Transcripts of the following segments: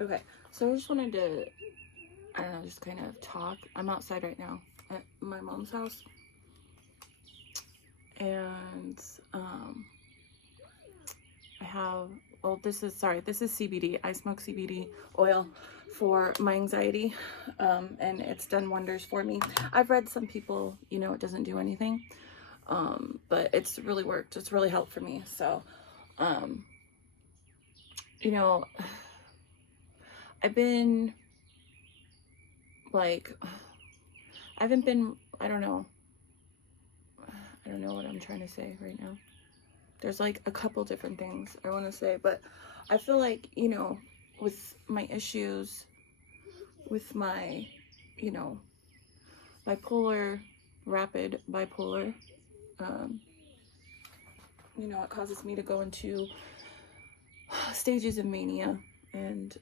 Okay, so I just wanted to, I don't know, just kind of talk. I'm outside right now at my mom's house, and I have, well, this is CBD. I smoke CBD oil for my anxiety, and it's done wonders for me. I've read some people, you know, it doesn't do anything, but it's really worked. It's really helped for me. So, you know, I've been like, I haven't been, I don't know what I'm trying to say right now. There's like a couple different things I want to say, but I feel like, you know, with my issues, with my, you know, bipolar, rapid bipolar, you know, it causes me to go into stages of mania. And,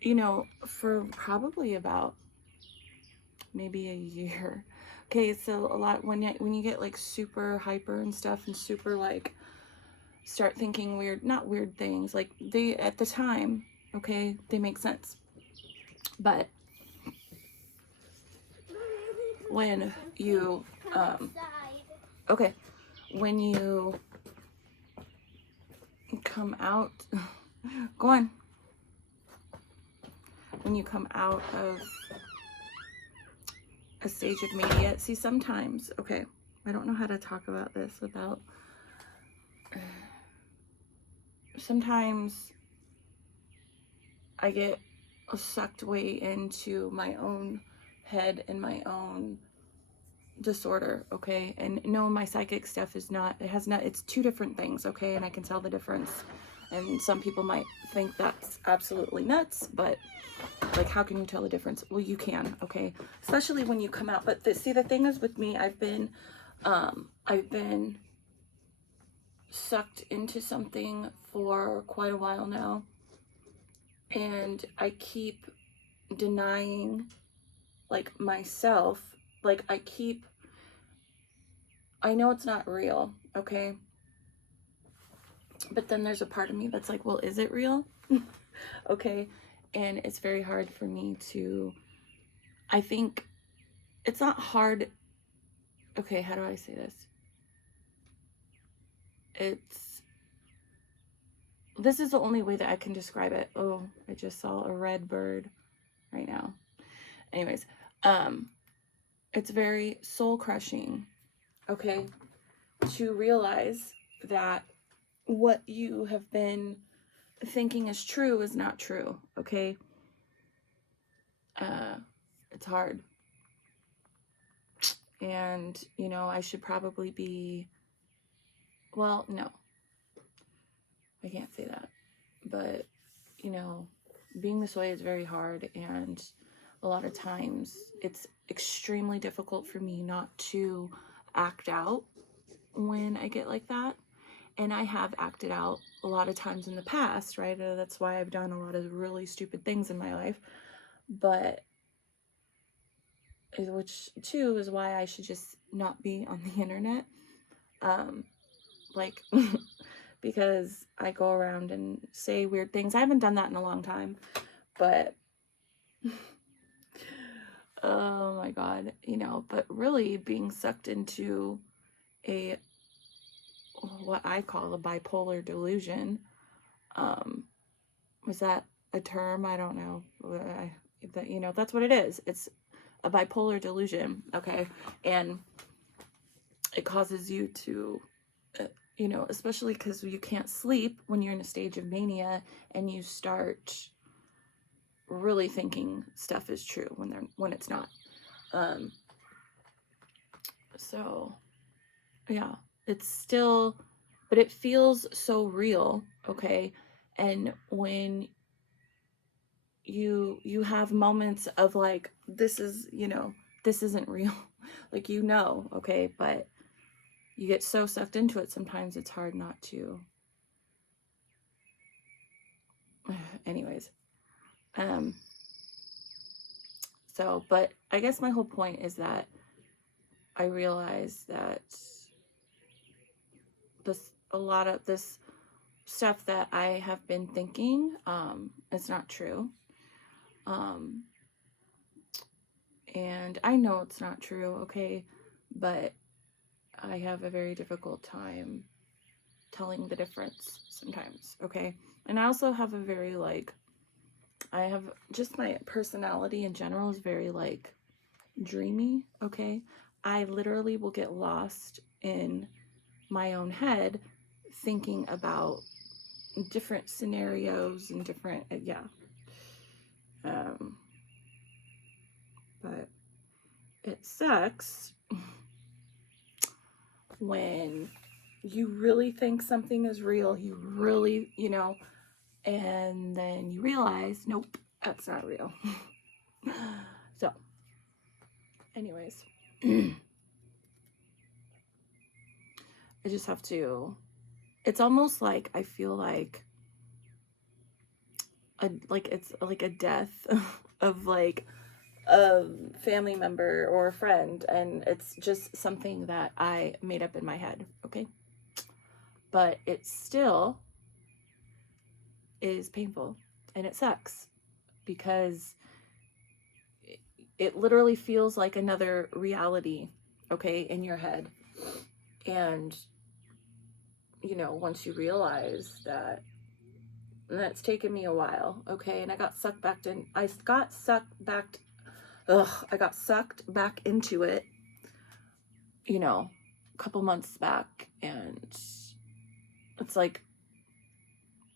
you know, for probably about maybe a year. Okay, so a lot, when you get like super hyper and stuff, and super like start thinking weird, not weird things, like they, at the time, okay, they make sense. But when you, okay, when you come out, go on. When you come out of a stage of mania, see, sometimes, okay, I don't know how to talk about this without, sometimes I get sucked way into my own head and my own disorder, okay? And no, my psychic stuff is not, it's two different things, okay? And I can tell the difference. And some people might think that's absolutely nuts, but like, how can you tell the difference? Well, you can, okay? Especially when you come out. But see, the thing is with me, I've been sucked into something for quite a while now, and I keep denying, like, myself. Like, I know it's not real, okay? But then there's a part of me that's like, well, is it real? Okay? And it's very hard for me to, I think, it's not hard, okay, how do I say this? This is the only way that I can describe it. Oh, I just saw a red bird right now. Anyways, it's very soul crushing, okay, to realize that what you have been thinking is true is not true, okay? It's hard. And, you know, I should probably be, well, no, I can't say that. But, you know, being this way is very hard, and a lot of times it's extremely difficult for me not to act out when I get like that. And I have acted out a lot of times in the past, right? That's why I've done a lot of really stupid things in my life. But, which too is why I should just not be on the internet. Like, because I go around and say weird things. I haven't done that in a long time, but oh my God, you know, but really being sucked into what I call a bipolar delusion. Was that a term? I don't know. You know, that's what it is. It's a bipolar delusion, okay? And it causes you to, you know, especially because you can't sleep when you're in a stage of mania, and you start really thinking stuff is true when it's not. So yeah, it's still, but it feels so real, okay? And when you have moments of like, this is, you know, this isn't real, like, you know, okay, but you get so sucked into it, sometimes it's hard not to. Anyways, so, but I guess my whole point is that I realize that a lot of this stuff that I have been thinking, it's not true. And I know it's not true, okay? But I have a very difficult time telling the difference sometimes, okay? And I also have a very, like, I have just my personality in general is very, like, dreamy, okay? I literally will get lost in my own head thinking about different scenarios and different, yeah. But it sucks when you really think something is real, you really, you know, and then you realize, nope, that's not real. So, anyways, I just have to, it's almost like I feel like it's like a death of like a family member or a friend, and it's just something that I made up in my head, okay? But it still is painful and it sucks because it literally feels like another reality, okay, in your head. And you know, once you realize that, and that's taken me a while, okay, and I got sucked back into it, you know, a couple months back, and it's like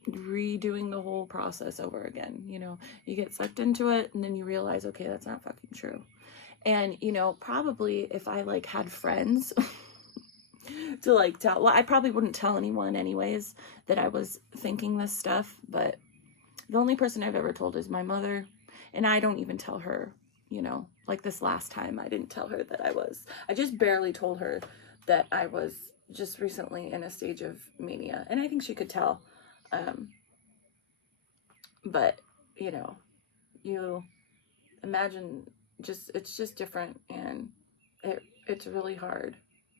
redoing the whole process over again. You know, you get sucked into it and then you realize, okay, that's not fucking true. And you know, probably if I like had friends to like tell, well, I probably wouldn't tell anyone anyways that I was thinking this stuff, but the only person I've ever told is my mother, and I don't even tell her, you know, like this last time I didn't tell her that I just barely told her that I was just recently in a stage of mania, and I think she could tell. But you know, you imagine, just, it's just different, and it's really hard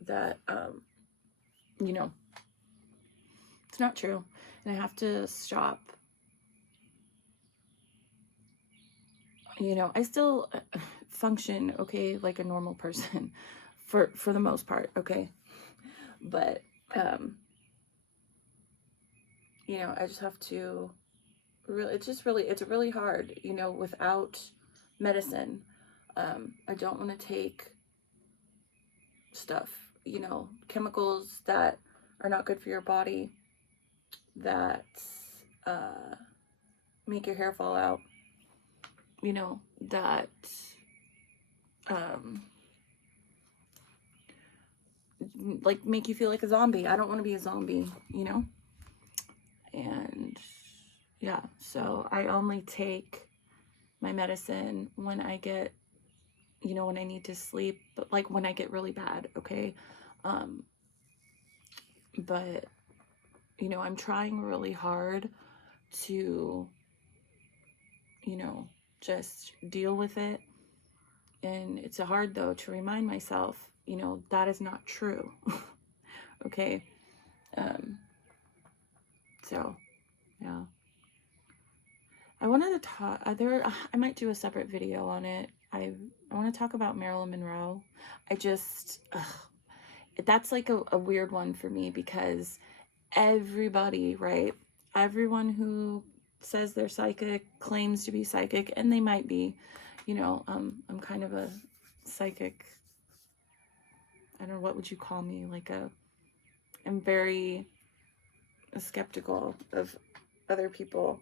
that, you know, it's not true, and I have to stop. You know, I still function, okay, like a normal person for the most part, okay? But, you know, I just have to really, it's really hard, you know, without medicine. I don't want to take stuff, you know, chemicals that are not good for your body, that make your hair fall out, you know, that like make you feel like a zombie. I don't want to be a zombie, you know? And yeah, so I only take my medicine when I get, you know, when I need to sleep, but like when I get really bad, okay? But you know, I'm trying really hard to, you know, just deal with it. And it's hard though to remind myself, you know, that is not true. Okay. So yeah, I wanted to talk, I might do a separate video on it. I want to talk about Marilyn Monroe. That's like a weird one for me, because everybody, right? Everyone who says they're psychic claims to be psychic, and they might be, you know, I'm kind of a psychic, I don't know, what would you call me? I'm very skeptical of other people.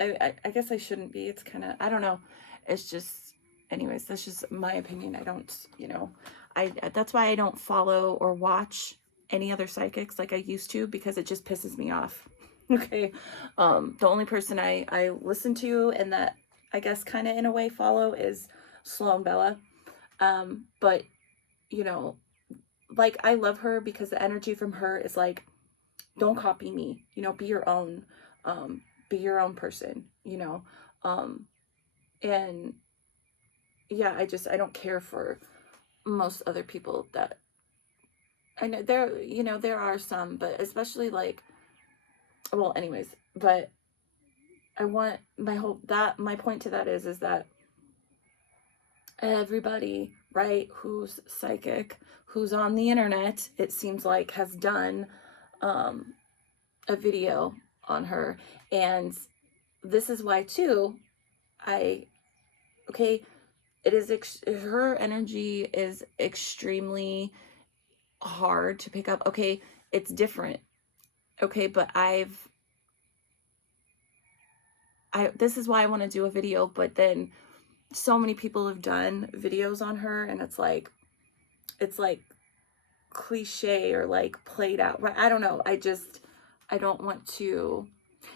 I guess I shouldn't be. It's kind of, I don't know. It's just, anyways, that's just my opinion. I don't, you know, that's why I don't follow or watch any other psychics like I used to, because it just pisses me off. Okay. The only person I listen to and that I guess kind of in a way follow is Sloan Bella. But you know, like, I love her because the energy from her is like, don't copy me, you know, be your own person, you know. And yeah, I don't care for most other people that I know there, there are some, but especially like, well, anyways, but I want my point to that is that everybody, right, who's psychic, who's on the internet, it seems like has done a video on her. And this is why too, okay, her energy is extremely hard to pick up. Okay, it's different. Okay, but this is why I want to do a video, but then so many people have done videos on her, and it's like cliche or like played out, right? I don't know. I don't want to,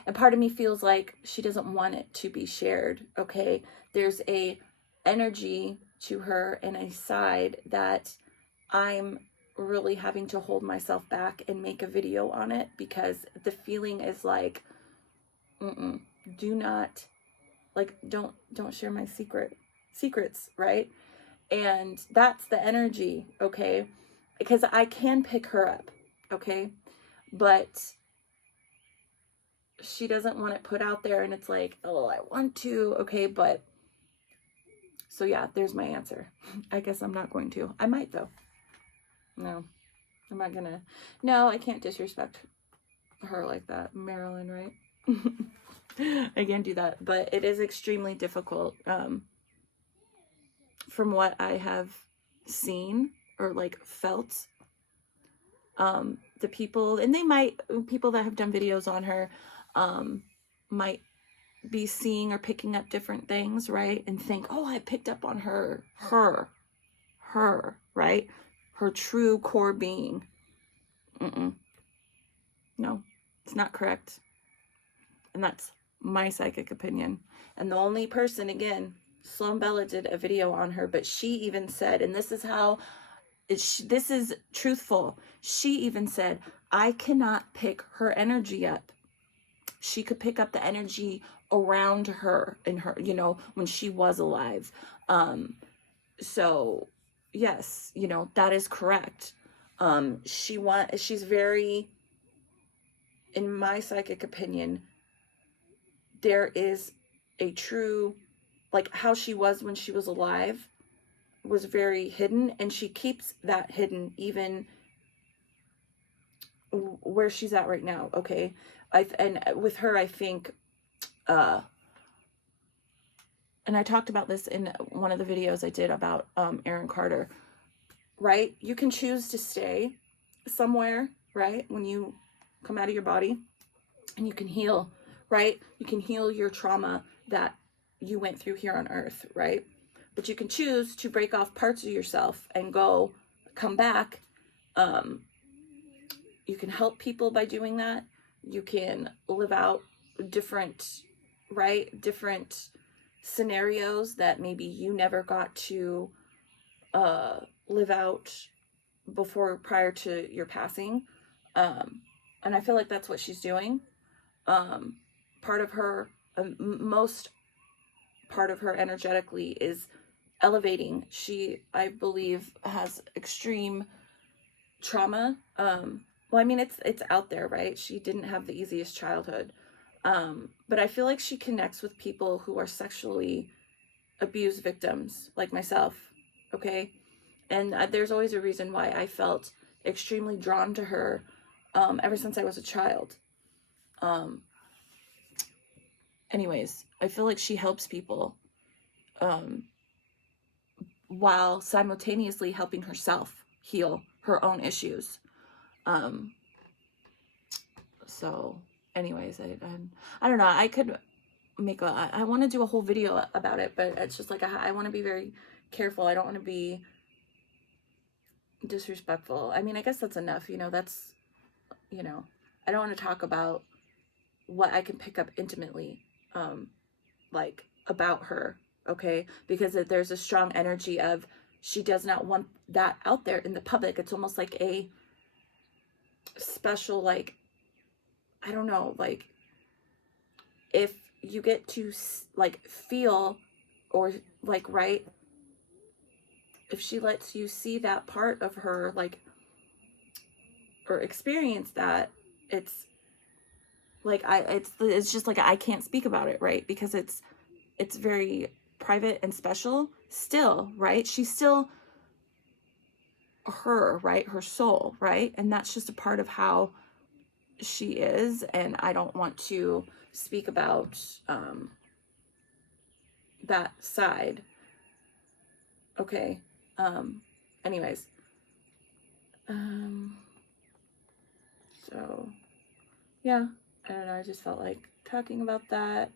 and part of me feels like she doesn't want it to be shared. Okay, there's a energy to her and a side that I'm really having to hold myself back and make a video on it, because the feeling is like, do not, like, don't share my secrets, right? And that's the energy, okay? Because I can pick her up, okay? But she doesn't want it put out there, and it's like, oh, I want to, okay? But so yeah, there's my answer. I guess I'm not going to. I might though. No, I'm not gonna. No, I can't disrespect her like that. Marilyn, right? I can't do that, but it is extremely difficult. From what I have seen or like felt, the people, and people that have done videos on her, might be seeing or picking up different things, right? And think, oh, I picked up on her, right? Her true core being. No, it's not correct. And that's my psychic opinion. And the only person, again, Sloan Bella did a video on her, but she even said, and this is how, this is truthful. She even said, I cannot pick her energy up. She could pick up the energy around her in her, when she was alive. So yes, that is correct. She's very, in my psychic opinion, there is a true, like how she was when she was alive was very hidden, and she keeps that hidden even where she's at right now. Okay. And with her, I think, and I talked about this in one of the videos I did about Aaron Carter, right? You can choose to stay somewhere, right? When you come out of your body, and you can heal, right? You can heal your trauma that you went through here on earth, right? But you can choose to break off parts of yourself and come back. You can help people by doing that. You can live out different scenarios that maybe you never got to live out prior to your passing. And I feel like that's what she's doing. Part of her, most part of her energetically is elevating. She, I believe, has extreme trauma. Well, I mean, it's out there, right? She didn't have the easiest childhood. But I feel like she connects with people who are sexually abused victims like myself. Okay. And there's always a reason why I felt extremely drawn to her, ever since I was a child. Anyways, I feel like she helps people, while simultaneously helping herself heal her own issues. So anyways, I don't know. I could I want to do a whole video about it, but it's just like, I want to be very careful. I don't want to be disrespectful. I mean, I guess that's enough. That's, I don't want to talk about what I can pick up intimately, like about her. Okay. Because there's a strong energy of, she does not want that out there in the public. It's almost like a special, like, I don't know, like, if you get to like feel, or like, right, if she lets you see that part of her, like, or experience that, it's like, it's just like, I can't speak about it, right? Because it's very private and special still, right? She's still her, right? Her soul, right? And that's just a part of how she is. And I don't want to speak about that side. Okay. Anyways. So yeah, I don't know. I just felt like talking about that.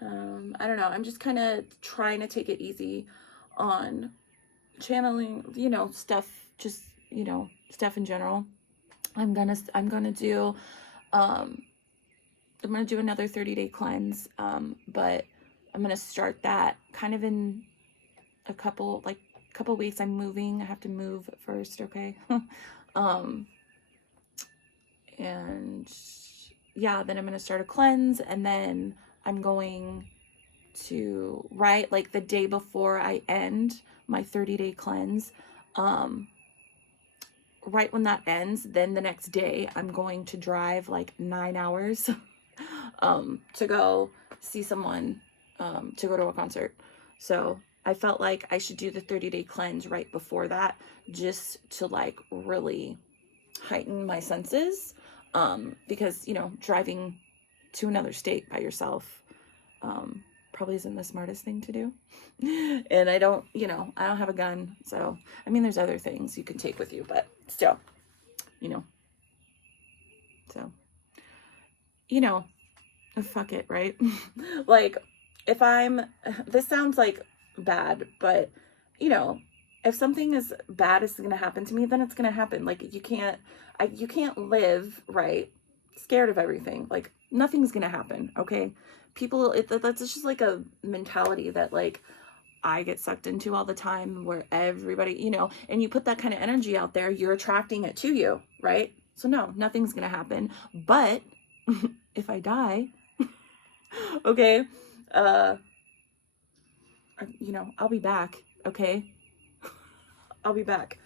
I don't know. I'm just kind of trying to take it easy on channeling, you know, stuff, just, you know, stuff in general. I'm gonna do, I'm gonna do another 30-day cleanse. But I'm gonna start that kind of in a couple weeks. I'm moving. I have to move first. Okay. And yeah, then I'm going to start a cleanse, and then I'm going to, right, like the day before I end my 30-day cleanse, right when that ends, then the next day I'm going to drive like 9 hours to go see someone, to go to a concert. So I felt like I should do the 30-day cleanse right before that, just to like really heighten my senses, because, you know, driving to another state by yourself probably isn't the smartest thing to do. And I don't, you know, I don't have a gun, so I mean, there's other things you can take with you, but still, you know, so, you know, fuck it, right? Like, if this sounds like bad, but, you know, if something as bad is going to happen to me, then it's going to happen. Like, you can't live, right, scared of everything. Like, nothing's going to happen, okay? People, that's just like a mentality that, like, I get sucked into all the time, where everybody, you know, and you put that kind of energy out there, you're attracting it to you, right? So no, nothing's going to happen. But if I die, okay, you know, I'll be back, okay? I'll be back.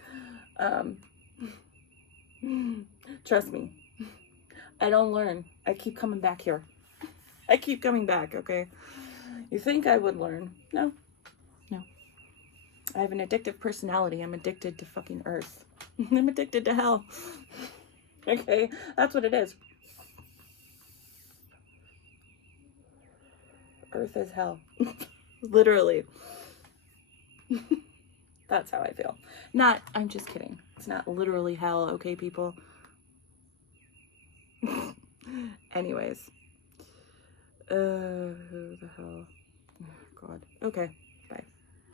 Trust me. I don't learn. I keep coming back here. I keep coming back, okay? You think I would learn? No. No. I have an addictive personality. I'm addicted to fucking Earth. I'm addicted to hell. Okay? That's what it is. Earth is hell. Literally. That's how I feel. I'm just kidding. It's not literally hell, okay, people? Anyways. Who the hell? Oh, God. Okay.